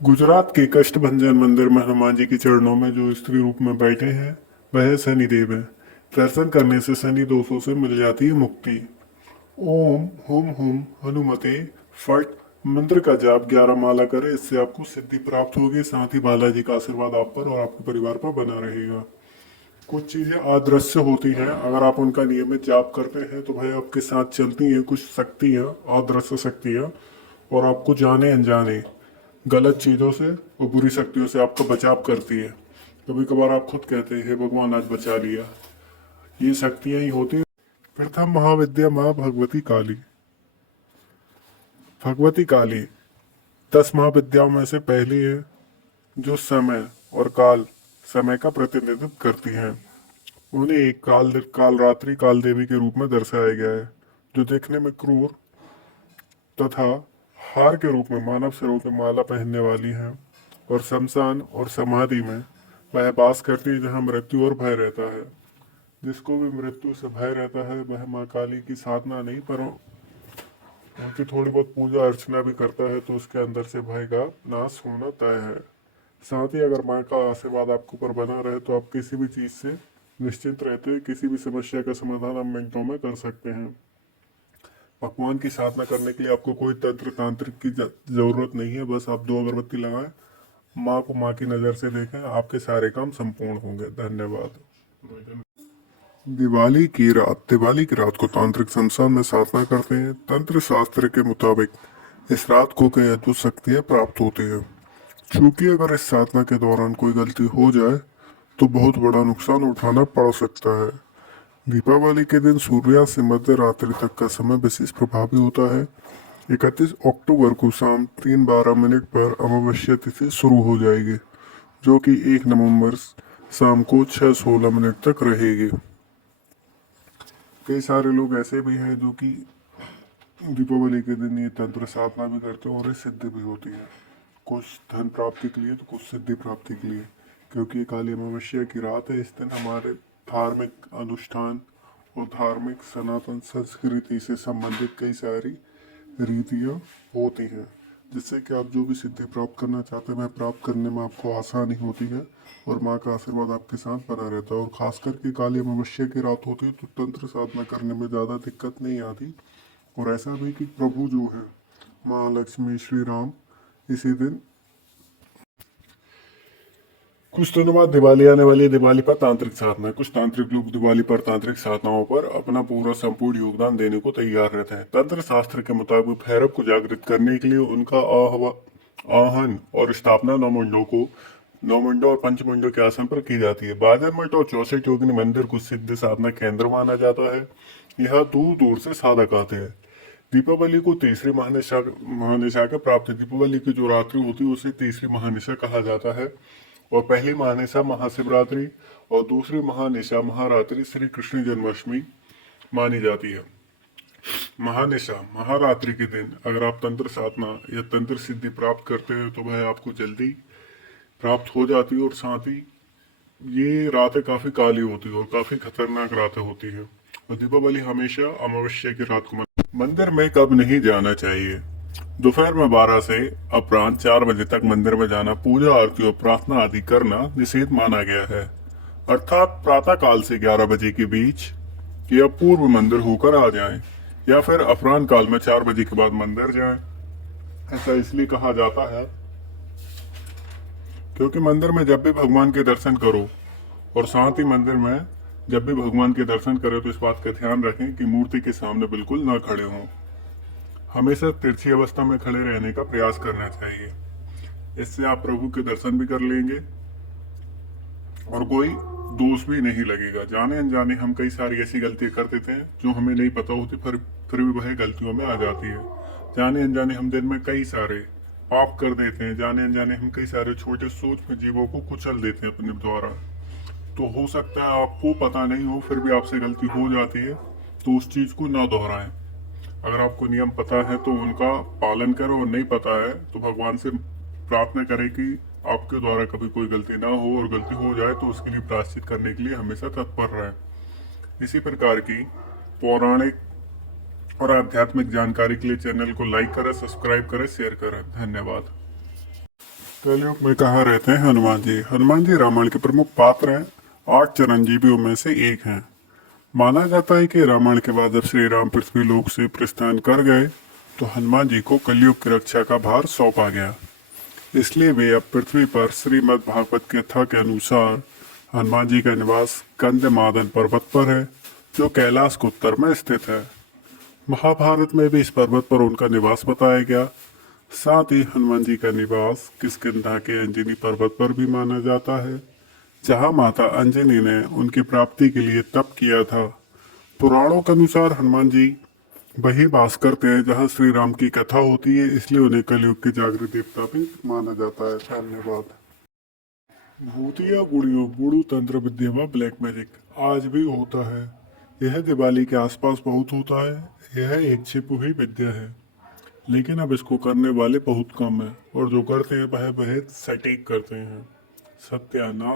गुजरात के कष्टभंजन मंदिर में हनुमान जी के चरणों में जो स्त्री रूप में बैठे हैं वह शनि देव है। दर्शन करने से शनि दोषों से मिल जाती है मुक्ति। ओम हुम हुम हनुमते फट मंत्र का जाप 11 माला करें, इससे आपको सिद्धि प्राप्त होगी। साथ ही बालाजी का आशीर्वाद आप पर और आपके परिवार पर बना रहेगा। कुछ चीजें अदृश्य होती हैं, अगर आप उनका नियमित जाप करते हैं तो भाई आपके साथ चलती हैं कुछ शक्तियाँ, अदृश्य शक्तियाँ, और आपको जाने अनजाने गलत चीज़ों से और बुरी शक्तियों से आपका बचाव करती है। कभी कभार आप खुद कहते हैं, "हे भगवान आज बचा लिया"। ये शक्तियाँ ही होती हैं। प्रथम महाविद्या माँ भगवती काली। भगवती काली 10 महाविद्याओं में से पहली है, जो समय और काल समय का प्रतिनिधित्व करती हैं। उन्हें एक काल रात्रि काल देवी के रूप में दर्शाया गया है, जो देखने में क्रूर तथा हार के रूप में मानव सिरों में माला पहनने वाली है, और शमशान और समाधि में वह वास करती है जहाँ मृत्यु और भय रहता है। जिसको भी मृत्यु से भय रहता है वह माँ काली की साधना नहीं पर उनकी थोड़ी बहुत पूजा अर्चना भी करता है तो उसके अंदर से भय का नाश होना तय है। साथ ही अगर माँ का आशीर्वाद आपके ऊपर बना रहे तो आप किसी भी चीज़ से निश्चिंत रहते हैं, किसी भी समस्या का समाधान आप मिनटों में कर सकते हैं। भगवान की साधना करने के लिए आपको कोई तंत्र तांत्रिक की जरूरत नहीं है, बस आप 2 अगरबत्ती लगाएं, माँ को माँ की नज़र से देखें, आपके सारे काम संपूर्ण होंगे। धन्यवाद। दिवाली की रात को तांत्रिक संस्थान में साधना करते हैं। तंत्र शास्त्र के मुताबिक इस रात को कई अद्भुत शक्तियाँ प्राप्त होती है। चूंकि अगर इस साधना के दौरान कोई गलती हो जाए तो बहुत बड़ा नुकसान उठाना पड़ सकता है। दीपावली के दिन सूर्यास्त से मध्य रात्रि तक का समय विशेष प्रभावी होता है। 31 अक्टूबर को शाम 3:12 पर अमावस्या तिथि शुरू हो जाएगी, जो कि 1 नवंबर शाम को 6:16 तक रहेगी। कई सारे लोग ऐसे भी हैं जो कि दीपावली के दिन ये तंत्र साधना भी करते हैं और ये सिद्धि भी होती है, कुछ धन प्राप्ति के लिए तो कुछ सिद्धि प्राप्ति के लिए। क्योंकि ये काली अमावस्या की रात है, इस दिन हमारे धार्मिक अनुष्ठान और धार्मिक सनातन संस्कृति से संबंधित कई सारी रीतियाँ होती हैं, जिससे कि आप जो भी सिद्धि प्राप्त करना चाहते हैं वह प्राप्त करने में आपको आसानी होती है और माँ का आशीर्वाद आपके साथ बना रहता है। और खास करके काली अमावस्या की रात होती है तो तंत्र साधना करने में ज़्यादा दिक्कत नहीं आती। और ऐसा भी कि प्रभु जो है माँ लक्ष्मी श्री राम इसी दिन, कुछ दिनों बाद दिवाली आने वाली है। दिवाली पर तांत्रिक साधना, कुछ तांत्रिक लोग दिवाली पर तांत्रिक साधनाओं पर अपना पूरा संपूर्ण योगदान देने को तैयार रहते हैं। तंत्र शास्त्र के मुताबिक भैरव को जागृत करने के लिए उनका आहन और स्थापना नौ मुंडों और पंचमुंडों के आसन पर की जाती है। बाजार मठ और 64 योगिनी मंदिर को सिद्ध साधना केंद्र माना जाता है। यहाँ दूर दूर से साधक आते हैं। दीपावली को तीसरी महानिशा का प्राप्त है। दीपावली की जो रात्रि होती है उसे तीसरी महानिशा कहा जाता है। और पहली महानिशा महाशिवरात्रि और दूसरी महानिशा महारात्रि श्री कृष्ण जन्माष्टमी मानी जाती है। महानिशा महारात्रि के दिन अगर आप तंत्र साधना या तंत्र सिद्धि प्राप्त करते हैं तो वह आपको जल्दी प्राप्त हो जाती है। और साथ ही ये रातें काफी काली होती है और काफी खतरनाक रातें होती है। और दीपावली हमेशा अमावस्या की रात को मंदिर में कब नहीं जाना चाहिए। दोपहर में 12 से अपराह्न 4 बजे तक मंदिर में जाना, पूजा आरती और प्रार्थना आदि करना निषेध माना गया है। अर्थात प्रातः काल से 11 बजे के बीच या पूर्व मंदिर होकर आ जाएं, या फिर अपराह्न काल में 4 बजे के बाद मंदिर जाएं। ऐसा इसलिए कहा जाता है क्योंकि मंदिर में जब भी भगवान के दर्शन करो, और साथ ही मंदिर में जब भी भगवान के दर्शन करें तो इस बात का ध्यान रखें कि मूर्ति के सामने बिल्कुल ना खड़े हों। हमेशा तिरछी अवस्था में खड़े रहने का प्रयास करना चाहिए। इससे आप प्रभु के दर्शन भी कर लेंगे और कोई दोष भी नहीं लगेगा। जाने अनजाने हम कई सारी ऐसी गलतियां कर देते हैं जो हमें नहीं पता होती, फिर भी वह गलतियों में आ जाती है। जाने अनजाने हम दिन में कई सारे पाप कर देते हैं। जाने अनजाने हम कई सारे छोटे सूक्ष्म जीवों को कुचल देते हैं अपने द्वारा। तो हो सकता है आपको पता नहीं हो, फिर भी आपसे गलती हो जाती है, तो उस चीज को ना दोहराएं। अगर आपको नियम पता है तो उनका पालन करो, और नहीं पता है तो भगवान से प्रार्थना करें कि आपके द्वारा कभी कोई गलती ना हो, और गलती हो जाए तो उसके लिए प्रायश्चित करने के लिए हमेशा तत्पर रहें। इसी प्रकार की पौराणिक और आध्यात्मिक जानकारी के लिए चैनल को लाइक करें, सब्सक्राइब करें, शेयर करें। धन्यवाद। कलयुग में कहाँ रहते हैं हनुमान जी? हनुमान जी रामायण के प्रमुख पात्र हैं। 8 चिरंजीवियों में से एक हैं। माना जाता है कि रामायण के बाद जब श्री राम पृथ्वी लोक से प्रस्थान कर गए तो हनुमान जी को कलयुग की रक्षा का भार सौंपा गया। इसलिए वे अब पृथ्वी पर श्रीमद् भागवत कथा के अनुसार हनुमान जी का निवास गंधमादन पर्वत पर है, जो कैलाश के उत्तर में स्थित है। महाभारत में भी इस पर्वत पर उनका निवास बताया गया। साथ ही हनुमान जी का निवास किष्किंधा के अंजनी पर्वत पर भी माना जाता है, जहाँ माता अंजनी ने उनकी प्राप्ति के लिए तप किया था। पुराणों के अनुसार हनुमान जी वही वास करते हैं जहाँ श्री राम की कथा होती है, इसलिए उन्हें कलयुग के जागृत देवता भी माना जाता है। धन्यवाद। भूतिया गुड़ियों गुड़ू तंत्र विद्या व ब्लैक मैजिक आज भी होता है। यह दिवाली के आसपास बहुत होता है। यह एक छिपी हुई विद्या है, लेकिन अब इसको करने वाले बहुत कम हैं, और जो करते हैं वह सटीक करते हैं। सत्यानाश